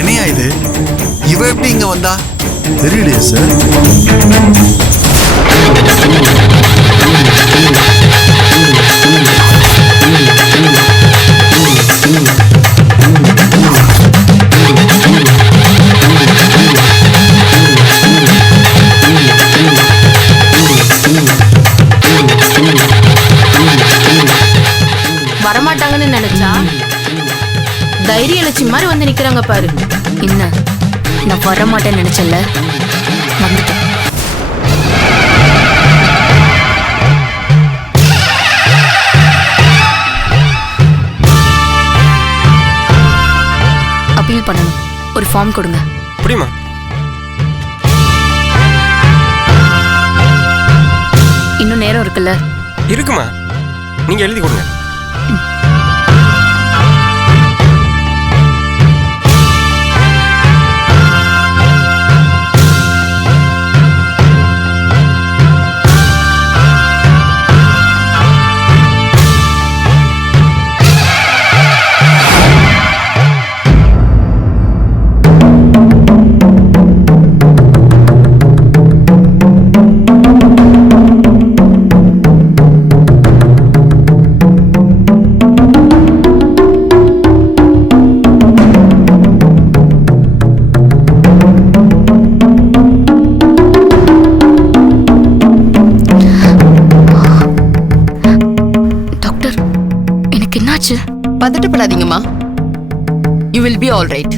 என்னையா இது? இவ எப்படி இங்க வந்தா? தெரியலையே சார். வரமாட்டாங்கன்னு நினைச்சா தைரிய லட்சுமி மாதிரி வந்து நிக்கிறாங்க பாரு. என்ன நான் வரமாட்டேன்னு நினைச்சல, வந்துட்டேன். அப்பீல் பண்ணணும். ஒரு ஃபார்ம் கொடுங்க. புரியுமா? இன்னும் நேரம் இருக்குல்ல? இருக்குமா, நீங்க எழுதி கொடுங்க. பதட்டப்படாதீங்கம்மா. You will be all right.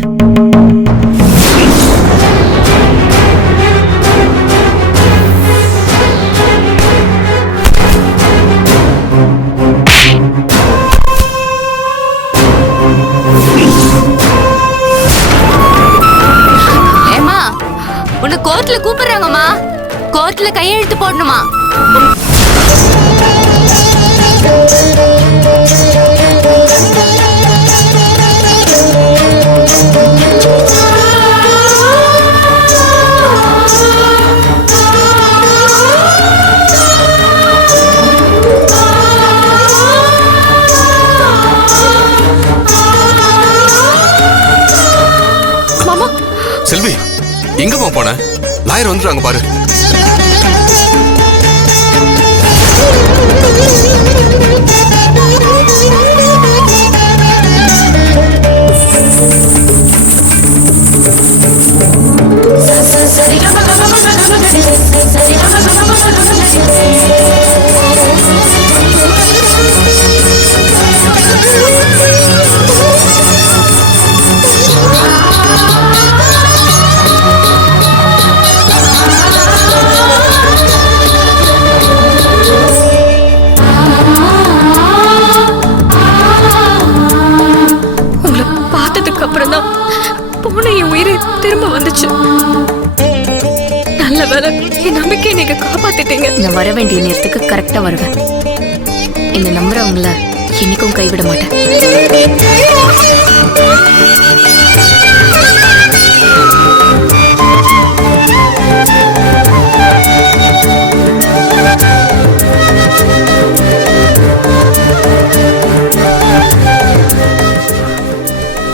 ஏமா, உன்னை கோர்ட்ல கூப்பிடுறாங்கம்மா. கோர்ட்ல கையெழுத்து போடணுமா? செல்வி, எங்கம்மா போன? லாயர் வந்துட்டாங்க பாரு. திரும்ப வந்துச்சு. நல்ல வேலை, என் நம்பிக்கையை நீங்க காப்பாத்திட்டீங்க. நான் வர வேண்டிய நேரத்துக்கு கரெக்டா வருவேன். என்ன நம்புறவங்கள என்னைக்கும் கைவிட மாட்டேன்.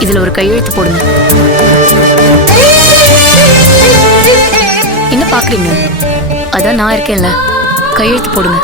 இதுல ஒரு கையெழுத்து போடுங்க. என்ன பாக்குறீங்க? அதான் நான் இருக்கேன்ல, கையெழுத்து போடுங்க.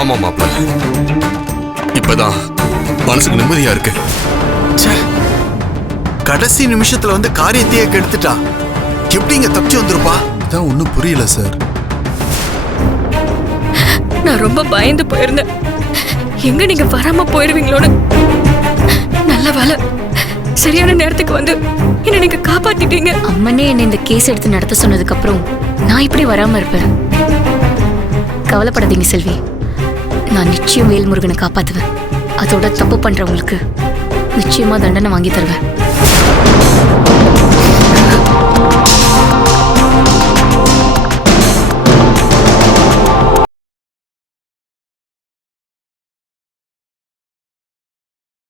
ஆமா மாப்ள, இப்பதான் மனசுக்கு நிம்மதியா இருக்கு. கடைசி நிமிஷத்துல வந்து காரியத்தையே கெடுத்துட்டா. எப்படி இங்க தப்பிச்சு வந்திருப்பா? இதான் ஒன்றும் புரியல சார். நான் ரொம்ப பயந்து போயிருந்தேன், எங்க நீங்க வராம போயிருவீங்களோன்னு. நல்ல வேலை, சரியான நேரத்துக்கு வந்து என்ன நீங்க காப்பாத்திட்டீங்க. அம்மனே என்ன இந்த கேஸ் எடுத்து நடத்த சொன்னதுக்கு அப்புறம் நான் இப்படி வராம இருப்பேன். கவலைப்படாதீங்க செல்வி, நான் நிச்சயம் வேல்முருகனை காப்பாத்துவேன். அதோட தப்பு பண்றவங்களுக்கு நிச்சயமா தண்டனை வாங்கி தருவேன்.